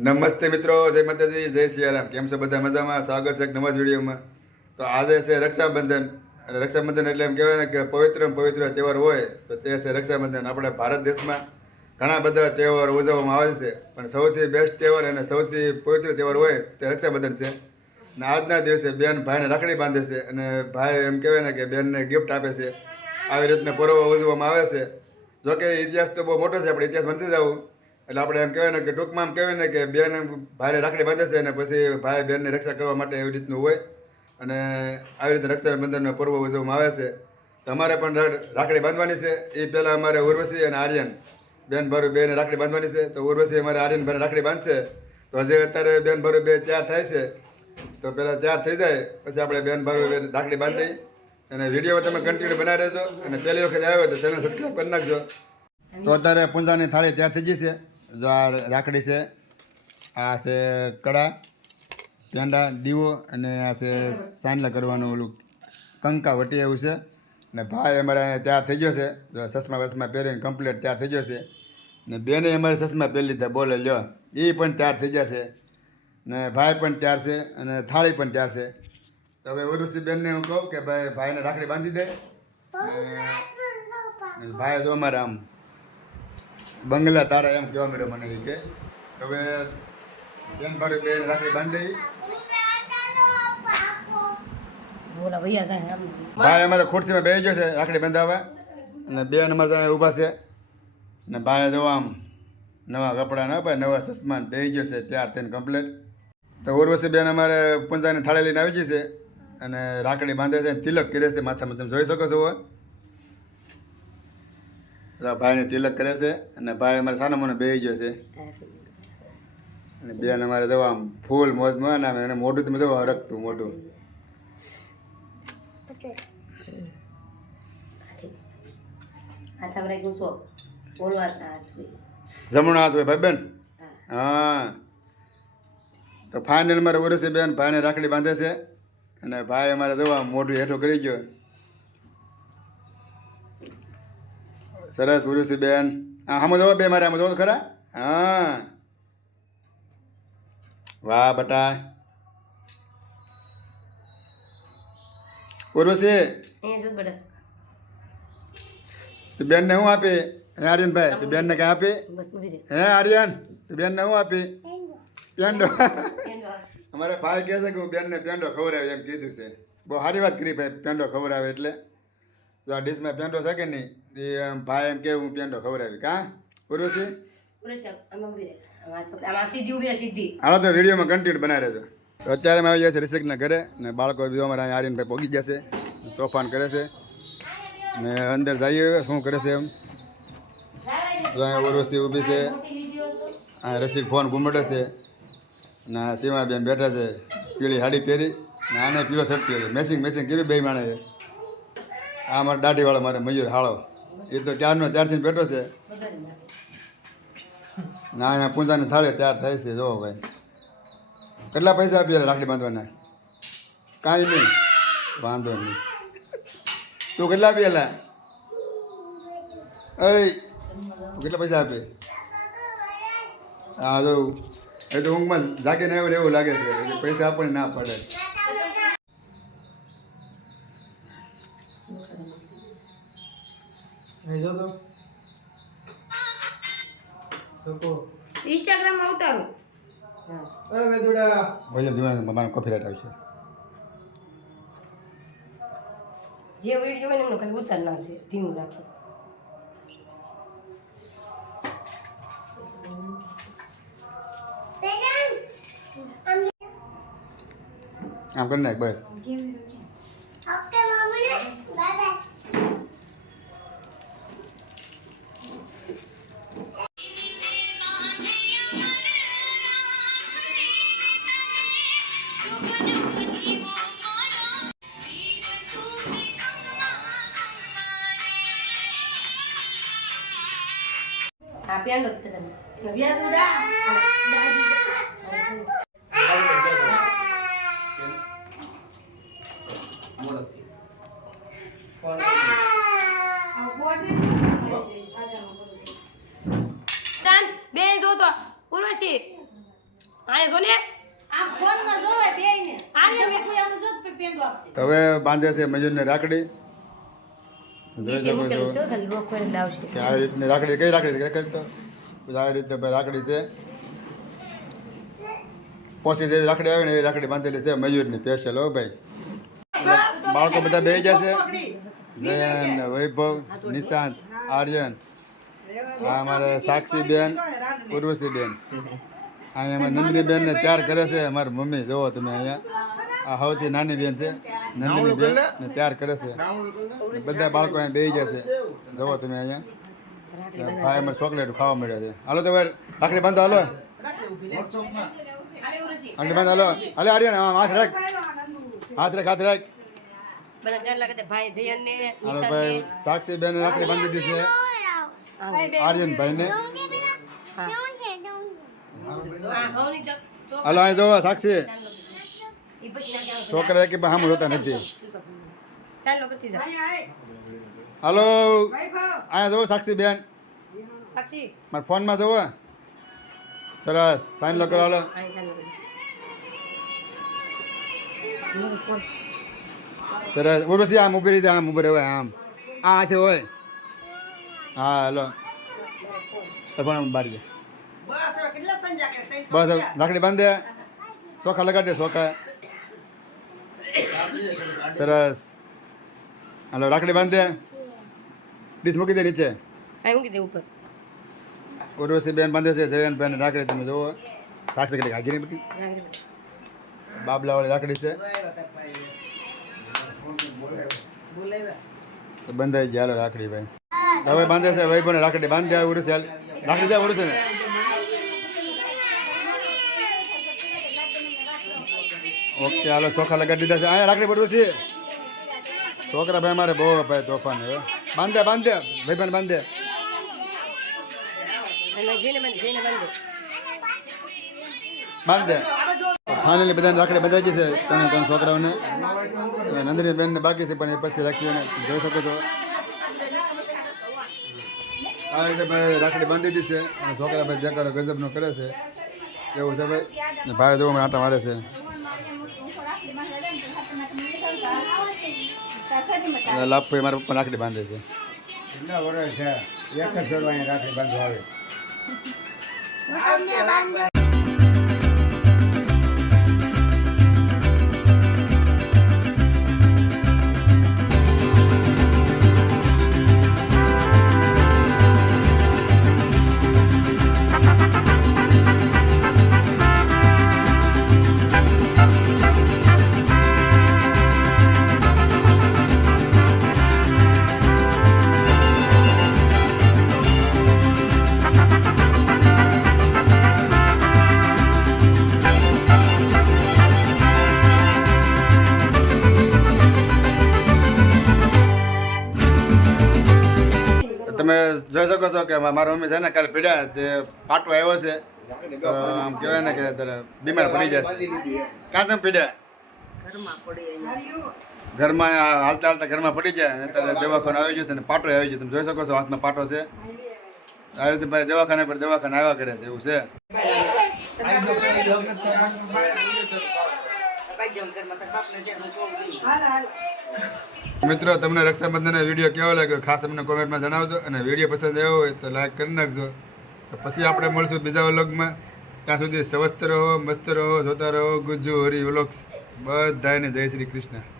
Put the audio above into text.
નમસ્તે મિત્રો, જય માતાજી, જય સિયારામ. કેમ છો બધા? મજામાં? સ્વાગત છે એક નવા જ વિડીયોમાં. તો આજે છે રક્ષાબંધન. અને રક્ષાબંધન એટલે એમ કહેવાય ને કે પવિત્ર તહેવાર હોય તો તે છે રક્ષાબંધન. આપણે ભારત દેશમાં ઘણા બધા તહેવાર ઉજવવામાં આવે છે, પણ સૌથી બેસ્ટ તહેવાર અને સૌથી પવિત્ર તહેવાર હોય તે રક્ષાબંધન છે. અને આજના દિવસે બેન ભાઈને રાખડી બાંધે છે અને ભાઈ એમ કહેવાય ને કે બેનને ગિફ્ટ આપે છે. આવી રીતના પર્વ ઉજવવામાં આવે છે. જોકે ઇતિહાસ તો બહુ મોટો છે, આપણે ઇતિહાસ બનતી જવું. એટલે આપણે એમ કહેવાય ને કે ટૂંકમાં એમ કહેવાય ને કે બેન ભાઈને રાખડી બાંધે છે અને પછી ભાઈ બહેનની રક્ષા કરવા માટે એવી રીતનું હોય. અને આવી રીતે રક્ષાબંધનનો પર્વ ઉજવવામાં આવે છે. તમારે પણ રાખડી બાંધવાની છે. એ પહેલાં અમારે ઉર્વશી અને આર્યન બેન ભારું બેને રાખડી બાંધવાની છે. તો ઉર્વશી અમારે આર્યન ભાઈને રાખડી બાંધશે. તો હજી અત્યારે બેન ભારું બે તૈયાર થાય છે. તો પહેલાં તૈયાર થઈ જાય પછી આપણે બેન ભારું બે રાખડી બાંધી. અને વિડીયો તમે કન્ટિન્યુ બનાવી રહેજો. અને પહેલી વખત આવ્યો તો ચેનલ સબસ્ક્રાઈબ કરી નાખજો. તો અત્યારે પૂંજાની થાળી તૈયાર થઈ જશે. જો આ રાખડી છે, આ છે કડા, પેંડા, દીવો અને આ છે સાંડલા કરવાનું ઓલું કંકા વટી એવું છે. ને ભાઈ અમારે તૈયાર થઈ ગયો છે. જો ચશ્મા વસમા પહેરીને કમ્પ્લીટ તૈયાર થઈ ગયો છે. ને બેને અમારે ચશ્મા પહેરી લીધા, બોલે લ્યો. એ પણ તૈયાર થઈ ગયા છે. ને ભાઈ પણ તૈયાર છે અને થાળી પણ તૈયાર છે. તો હવે ઉર્વશી બેનને હું કહું કે ભાઈ ભાઈને રાખડી બાંધી દે. ભાઈ જો અમારે આમ બંગલા તારા એમ કહેવા મળ્યો મને કે હવે બેન ભારું બેન રાખડી બાંધી. ભાઈ અમારે ખુરશીમાં બેસી ગયો છે રાખડી બાંધાવા. અને બેન અમારે ત્યાં ઊભા છે. ને ભાઈ જો આમ નવા કપડાં ના ભાઈ નવા ચશ્મા બેસી ગયો છે તૈયાર થઈને કમ્પ્લીટ. તો ઉર્વશી બેન અમારે પૂંજાની થાળી લઈને આવી ગઈ છે અને રાખડી બાંધે છે, તિલક કરે છે માથામાં. તમે જોઈ શકો છો. ભાઈને તિલક કરે છે અને ભાઈ અમારે સાનો મને બેસી ગયો છે. અને બેન અમારે જવા આમ ફૂલ મોજમાં ને એને મોઢું તમે જવા રખતું મોઢું. જમણો હાથ હોય ભાઈ બેન. હા, તો ફાઇનલ મારે ઉર્વશી બેન ભાઈને રાખડી બાંધે છે અને ભાઈ અમારે જવા મોઢું હેઠું કરી ગયો. સરસ ઉર્વશી બેન. હા, આમ જોવો બે મારે આમ જોવો ખરા. હા, વાહ બટા. ઉર્વશી બેનને હું આપી? હે આર્યનભાઈ, તું બેનને કઈ આપી? હે આર્યન, તું બેનને હું આપી? પેંડો. અમારે ભાઈ કહે છે કે હું બેનને પેંડો ખવડાવે એમ કીધું છે. બહુ સારી વાત કરી ભાઈ, પેંડો ખવડાવે એટલે. જો આ ડીશમાં પેંડો છે કે નહીં એ ભાઈ એમ કે હું પેંડો ખવડાવી. કાં ઉર્વશી? હાલો તો વિડીયોમાં કન્ટિન્યુ બનાવી રહેજો. તો અત્યારે અમે આવી ગયા છે રિષિકના ઘરે ને બાળકો બીજો અમારા અહીંયા આર્યનભાઈ પહોંચી જશે, તોફાન કરે છે ને અંદર જઈએ શું કરે છે એમ. તો અહીંયા ઉર્વશી ઊભી છે, આ રસિક ફોન ઘૂમડે છે ને સીમાબેન બેઠા છે પીળી સાડી પહેરી ને આને પીળો શર્ટ પહેરી મેચિંગ કર્યું બે માણે છે. આ મારો દાઢીવાળો મારે મયુર હાળો એ તો ત્યારથી બેઠો છે. ના અહીંયા પૂંજાની થાળી તૈયાર થાય છે. જોવો ભાઈ કેટલા પૈસા આપીએ રાખડી બાંધવાના? કાંઈ નહીં, વાંધો નહીં. તું કેટલા આપીએલા? તું કેટલા પૈસા આપે? હા જો એ તો ઊંઘમાં જાગીને આવ્યું એવું લાગે છે, પૈસા આપણને ના પડે. ઇન્સ્ટાગ્રામમાં ઉતારો. મારો કોપીરાઇટ આવશે. જે વિડીયો હોય ને એમનો ખાલી ઉતાર નાખશે, ધીમું રાખી. આમ કરી નાખ બસ. આ પેંડો જ તમે વ્યાજ ઉડા બે જો તો ઉર્વશી આયા જો ને આમ ફોનમાં જોવે બેયને આને તમે કોઈ આમ જોત પે પેંડો આપશે તો હવે બાંધે છે મજૂરને રાખડી જોઈ બીજે શકો મૂકેલું છો છે ખાલી લોક કરીને લાવશે કે આવી રીતની રાખડી કઈ રાખડી છે કઈ તો આવી રીતે ભાઈ રાખડી છે પોસી જેવી રાખડી આવે ને એવી રાખડી બાંધેલી છે મયુરની સ્પેશિયલ હો ભાઈ બાળકો બધા બેસી જશે જયન વૈભવ નિશાંત આર્યન આ અમારે સાક્ષી બેન ઉર્વશી બેન અહીંયા અમારી નંદની બેન ને તૈયાર કરે છે અમારી મમ્મી જોવો તમે અહીંયા આ સૌથી નાની બેન છે નંદની બેન ને તૈયાર કરે છે બધા બાળકો અહીંયા બેસી જશે જોવો તમે અહીંયા ભાઈ અમારે ચોકલેટ ખાવા મળ્યા છે હાલો તો ભાઈ રાખડી બાંધો હાલો રાખડી બાંધો હાલો હાલે આર્યન હાથ રાખ હાથ રાખ બધા ચાર લાગે ભાઈ જયન ને હાલો ભાઈ સાક્ષી બેન રાખડી બાંધી દીધી છે આર્યન ભાઈ ને હાલો અહીં જોવો સાક્ષી છોકરા કે સામે જોતા નથી ચાલો કરતી જા હાલો અહીંયા જોવો સાક્ષી બેન સાક્ષી મારા ફોનમાં જોવો સરસ સાઈન લો કરો હાલો આઈ ચાલો કરી મારો ફોન સરસ ઉર્વશી આમ ઊભી રીતે આમ ઊભી રહેવાય આમ આ હાથે હોય હા હાલો પણ બારી બસ રાખડી બાંધે ચોખા લગાડી દે ચોખા સરસ હાલો રાખડી બાંધે ડીશ મૂકી દે નીચે આઈ મૂકી દે ઉપર ઉર્વશી બેન બાંધે છે જયન બેન રાખડી તમે જોવો સાક્ષી કડી હાગી નહીં બધી બાબલા વાળી રાખડી છે તો બંધાઈ ગયા હાલો રાખડી ભાઈ હવે બાંધે છે વૈભવ ને રાખડી બાંધે ઉર્વશી હાલ રાખડી જાય ઉર્વશી ને ઓકે હાલો ચોખા લગાડી દીધા છે અહીંયા રાખડી પડવું છે છોકરા ભાઈ મારે બહુ ભાઈ તોફાન હવે બાંધે ભાઈ બાંધે અને જઈને બંધ બાંધે ફાઇનલી બધાને રાખડી બંધાઈ છે ત્રણ છોકરાઓને નંદની બેન ને બાકી છે પણ એ પછી રાખી જોઈ શકો છો આ રીતે ભાઈ રાખડી બાંધી દીધી છે અને છોકરા ભાઈ દેખાડો ગજબનો કરે છે એવું છે ભાઈ ને ભાઈ જો મને આટા મારે છે લાભભાઈ મારા પપ્પા રાખડી બાંધે છે કેટલા વર્ષ છે એક જ જોડવા અહીંયા રાખડી બાંધવા આવે તમે જોઈ શકો છો કે મારા મમ્મી છે ને કાલે પીડ્યા તે પાટો આવ્યો છે તો આમ કહેવાય ને કે અત્યારે બીમાર પડી જશે કાં તમે પીડ્યા ઘરમાં હાલતા ઘરમાં પડી જાય અત્યારે દવાખાને આવી ગયું છે ને પાટો આવી ગયો તમે જોઈ શકો છો હાથમાં પાટો છે આ રીતે ભાઈ દવાખાને આવ્યા કરે છે એવું છે મિત્રો તમને રક્ષાબંધનનો વિડીયો કેવો લાગ્યો ખાસ તમને કોમેન્ટમાં જણાવજો અને વિડીયો પસંદ આવ્યો હોય તો લાઈક કરી નાખજો તો પછી આપણે મળશું બીજા વ્લોગમાં ત્યાં સુધી સ્વસ્થ રહો મસ્ત રહો જોતા રહો ગુજ્જુ હરી વ્લોગ્સ બધાને જય શ્રી કૃષ્ણ.